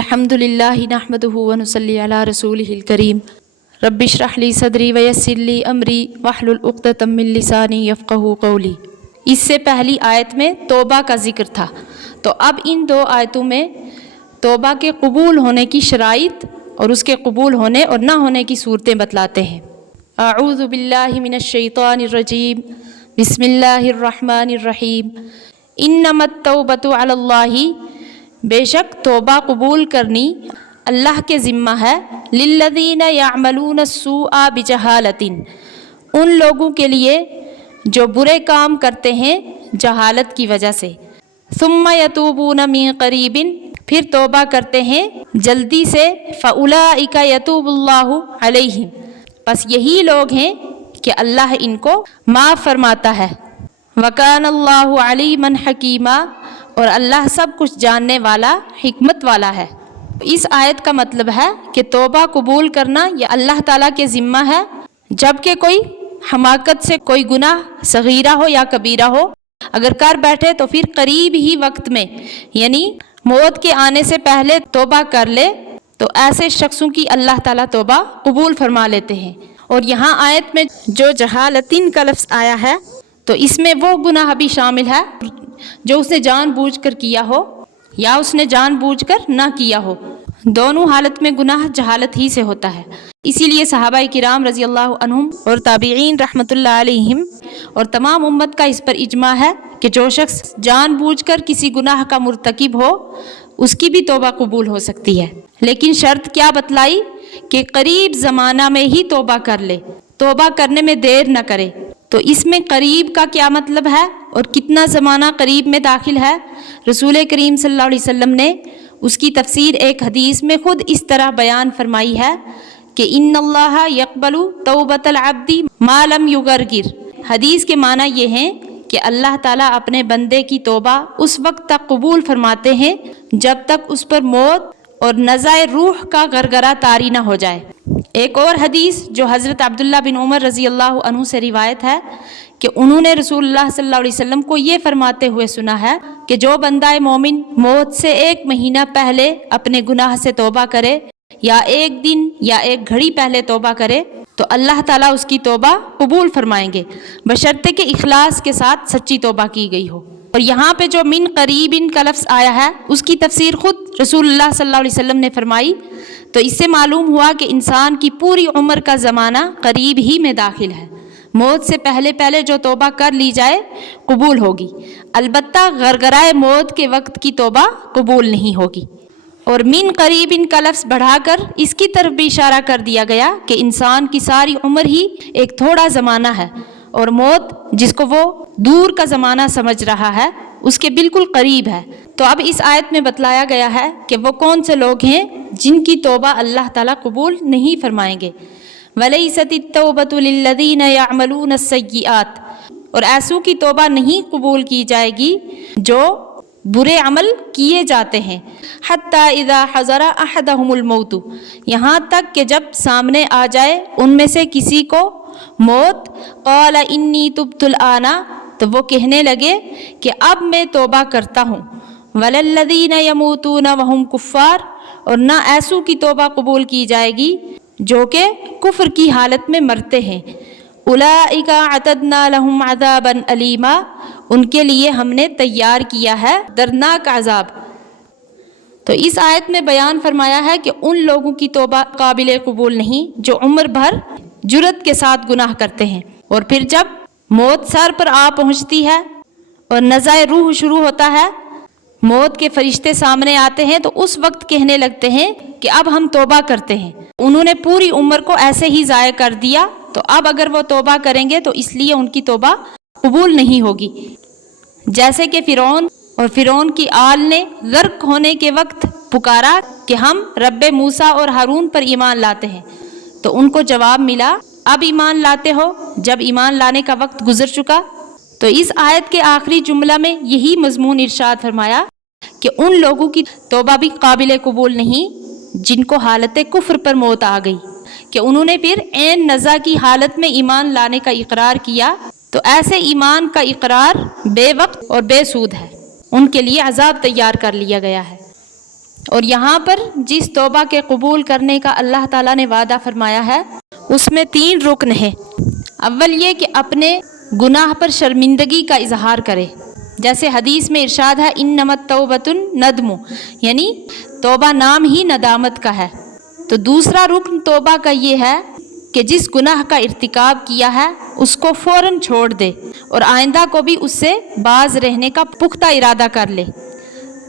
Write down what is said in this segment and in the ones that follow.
الحمدللہ نحمدہ ونصلی علی رسولہ الکریم رب اشرح لی صدری ویسر لی امری واحلل عقدۃ من لسانی یفقہوا قولی۔ اس سے پہلی آیت میں توبہ کا ذکر تھا، تو اب ان دو آیتوں میں توبہ کے قبول ہونے کی شرائط اور اس کے قبول ہونے اور نہ ہونے کی صورتیں بتلاتے ہیں۔ اعوذ باللہ من الشیطان الرجیم، بسم اللہ الرحمن الرحیم۔ انما التوبۃ علی اللہ، بے شک توبہ قبول کرنی اللہ کے ذمہ ہے، للذین یعملون السوء بجہالۃ، ان لوگوں کے لیے جو برے کام کرتے ہیں جہالت کی وجہ سے، ثم یتوبون من قریب، پھر توبہ کرتے ہیں جلدی سے، فاولئک یتوب اللہ علیہم، بس یہی لوگ ہیں کہ اللہ ان کو معاف فرماتا ہے۔ وکان اللہ علیما حکیما، اور اللہ سب کچھ جاننے والا حکمت والا ہے۔ اس آیت کا مطلب ہے کہ توبہ قبول کرنا یہ اللہ تعالیٰ کے ذمہ ہے، جب کہ کوئی حماقت سے کوئی گناہ صغیرہ ہو یا کبیرہ ہو اگر کر بیٹھے تو پھر قریب ہی وقت میں یعنی موت کے آنے سے پہلے توبہ کر لے تو ایسے شخصوں کی اللہ تعالیٰ توبہ قبول فرما لیتے ہیں۔ اور یہاں آیت میں جو جہالتن کا لفظ آیا ہے تو اس میں وہ گناہ بھی شامل ہے جو اس نے جان بوجھ کر کیا ہو یا اس نے جان بوجھ کر نہ کیا ہو، دونوں حالت میں گناہ جہالت ہی سے ہوتا ہے۔ اسی لیے صحابہ کرام رضی اللہ عنہم اور تابعین رحمۃ اللہ علیہم اور تمام امت کا اس پر اجماع ہے کہ جو شخص جان بوجھ کر کسی گناہ کا مرتکب ہو اس کی بھی توبہ قبول ہو سکتی ہے، لیکن شرط کیا بتلائی کہ قریب زمانہ میں ہی توبہ کر لے، توبہ کرنے میں دیر نہ کرے۔ تو اس میں قریب کا کیا مطلب ہے اور کتنا زمانہ قریب میں داخل ہے؟ رسول کریم صلی اللہ علیہ وسلم نے اس کی تفسیر ایک حدیث میں خود اس طرح بیان فرمائی ہے کہ ان اللہ یقبل توبۃ العبد ما لم یغرغر، حدیث کے معنی یہ ہیں کہ اللہ تعالیٰ اپنے بندے کی توبہ اس وقت تک قبول فرماتے ہیں جب تک اس پر موت اور نزع روح کا غرغرہ طاری نہ ہو جائے۔ ایک اور حدیث جو حضرت عبداللہ بن عمر رضی اللہ عنہ سے روایت ہے کہ انہوں نے رسول اللہ صلی اللہ علیہ وسلم کو یہ فرماتے ہوئے سنا ہے کہ جو بندہ مومن موت سے 1 مہینہ پہلے اپنے گناہ سے توبہ کرے یا 1 دن یا 1 گھڑی پہلے توبہ کرے تو اللہ تعالیٰ اس کی توبہ قبول فرمائیں گے، بشرطے کہ اخلاص کے ساتھ سچی توبہ کی گئی ہو۔ اور یہاں پہ جو من قریب کا لفظ آیا ہے اس کی تفسیر خود رسول اللہ صلی اللہ علیہ وسلم نے فرمائی، تو اس سے معلوم ہوا کہ انسان کی پوری عمر کا زمانہ قریب ہی میں داخل ہے، موت سے پہلے پہلے جو توبہ کر لی جائے قبول ہوگی، البتہ غرغرائے موت کے وقت کی توبہ قبول نہیں ہوگی۔ اور من قریب کا لفظ بڑھا کر اس کی طرف بھی اشارہ کر دیا گیا کہ انسان کی ساری عمر ہی ایک تھوڑا زمانہ ہے، اور موت جس کو وہ دور کا زمانہ سمجھ رہا ہے اس کے بالکل قریب ہے۔ تو اب اس آیت میں بتلایا گیا ہے کہ وہ کون سے لوگ ہیں جن کی توبہ اللہ تعالیٰ قبول نہیں فرمائیں گے۔ وَلَيْسَتِ التَّوْبَةُ لِلَّذِينَ يَعْمَلُونَ السَّيِّئَاتِ، اور ایسوں کی توبہ نہیں قبول کی جائے گی جو برے عمل کیے جاتے ہیں، حَتَّى إِذَا حَضَرَ أَحَدَهُمُ الْمَوْتُ، یہاں تک کہ جب سامنے آ جائے ان میں سے کسی کو موت، قَالَ إِنِّي تُبْتُ الْآنَ، تو وہ کہنے لگے کہ اب میں توبہ کرتا ہوں، وَلَلَّذِينَ يَمُوتُونَ وَهُمْ كُفَّارٌ، اور نہ ایسوں کی توبہ قبول کی جائے گی جو کہ کفر کی حالت میں مرتے ہیں، أُولَئِكَ أَعْتَدْنَا لَهُمْ عَذَابًا أَلِيمًا، ان کے لیے ہم نے تیار کیا ہے دردناک عذاب۔ تو اس آیت میں بیان فرمایا ہے کہ ان لوگوں کی توبہ قابل قبول نہیں جو عمر بھر جرات کے ساتھ گناہ کرتے ہیں، اور پھر جب موت سر پر آ پہنچتی ہے اور نزع روح شروع ہوتا ہے، موت کے فرشتے سامنے آتے ہیں تو اس وقت کہنے لگتے ہیں کہ اب ہم توبہ کرتے ہیں، انہوں نے پوری عمر کو ایسے ہی ضائع کر دیا، تو اب اگر وہ توبہ کریں گے تو اس لیے ان کی توبہ قبول نہیں ہوگی۔ جیسے کہ فرعون اور فرعون کی آل نے غرق ہونے کے وقت پکارا کہ ہم رب موسیٰ اور ہارون پر ایمان لاتے ہیں، تو ان کو جواب ملا اب ایمان لاتے ہو جب ایمان لانے کا وقت گزر چکا۔ تو اس آیت کے آخری جملہ میں یہی مضمون ارشاد فرمایا کہ ان لوگوں کی توبہ بھی قابل قبول نہیں جن کو حالت کفر پر موت آ گئی، کہ انہوں نے پھر عین نزع کی حالت میں ایمان لانے کا اقرار کیا، تو ایسے ایمان کا اقرار بے وقت اور بے سود ہے، ان کے لیے عذاب تیار کر لیا گیا ہے۔ اور یہاں پر جس توبہ کے قبول کرنے کا اللہ تعالیٰ نے وعدہ فرمایا ہے اس میں 3 رکن ہیں۔ اول یہ کہ اپنے گناہ پر شرمندگی کا اظہار کرے، جیسے حدیث میں ارشاد ہے انما التوبۃ الندم، یعنی توبہ نام ہی ندامت کا ہے۔ تو دوسرا رکن توبہ کا یہ ہے کہ جس گناہ کا ارتکاب کیا ہے اس کو فوراً چھوڑ دے اور آئندہ کو بھی اس سے باز رہنے کا پختہ ارادہ کر لے۔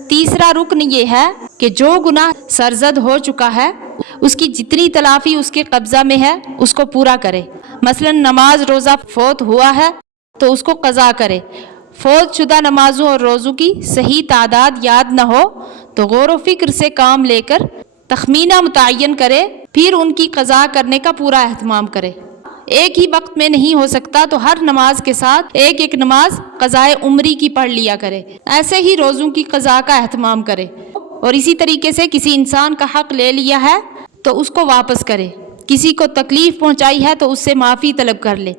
تیسرا رکن یہ ہے کہ جو گناہ سرزد ہو چکا ہے اس کی جتنی تلافی اس کے قبضہ میں ہے اس کو پورا کرے۔ مثلا نماز روزہ فوت ہوا ہے تو اس کو قضا کرے۔ فوت شدہ نمازوں اور روزوں کی صحیح تعداد یاد نہ ہو تو غور و فکر سے کام لے کر تخمینہ متعین کرے، پھر ان کی قضا کرنے کا پورا اہتمام کرے۔ ایک ہی وقت میں نہیں ہو سکتا تو ہر نماز کے ساتھ ایک نماز قضائے عمری کی پڑھ لیا کرے۔ ایسے ہی روزوں کی قضا کا اہتمام کرے، اور اسی طریقے سے کسی انسان کا حق لے لیا ہے تو اس کو واپس کرے، کسی کو تکلیف پہنچائی ہے تو اس سے معافی طلب کر لے۔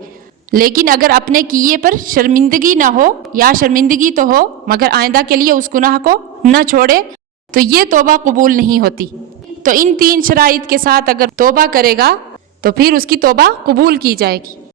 لیکن اگر اپنے کیے پر شرمندگی نہ ہو، یا شرمندگی تو ہو مگر آئندہ کے لیے اس گناہ کو نہ چھوڑے، تو یہ توبہ قبول نہیں ہوتی۔ تو ان 3 شرائط کے ساتھ اگر توبہ کرے گا تو پھر اس کی توبہ قبول کی جائے گی۔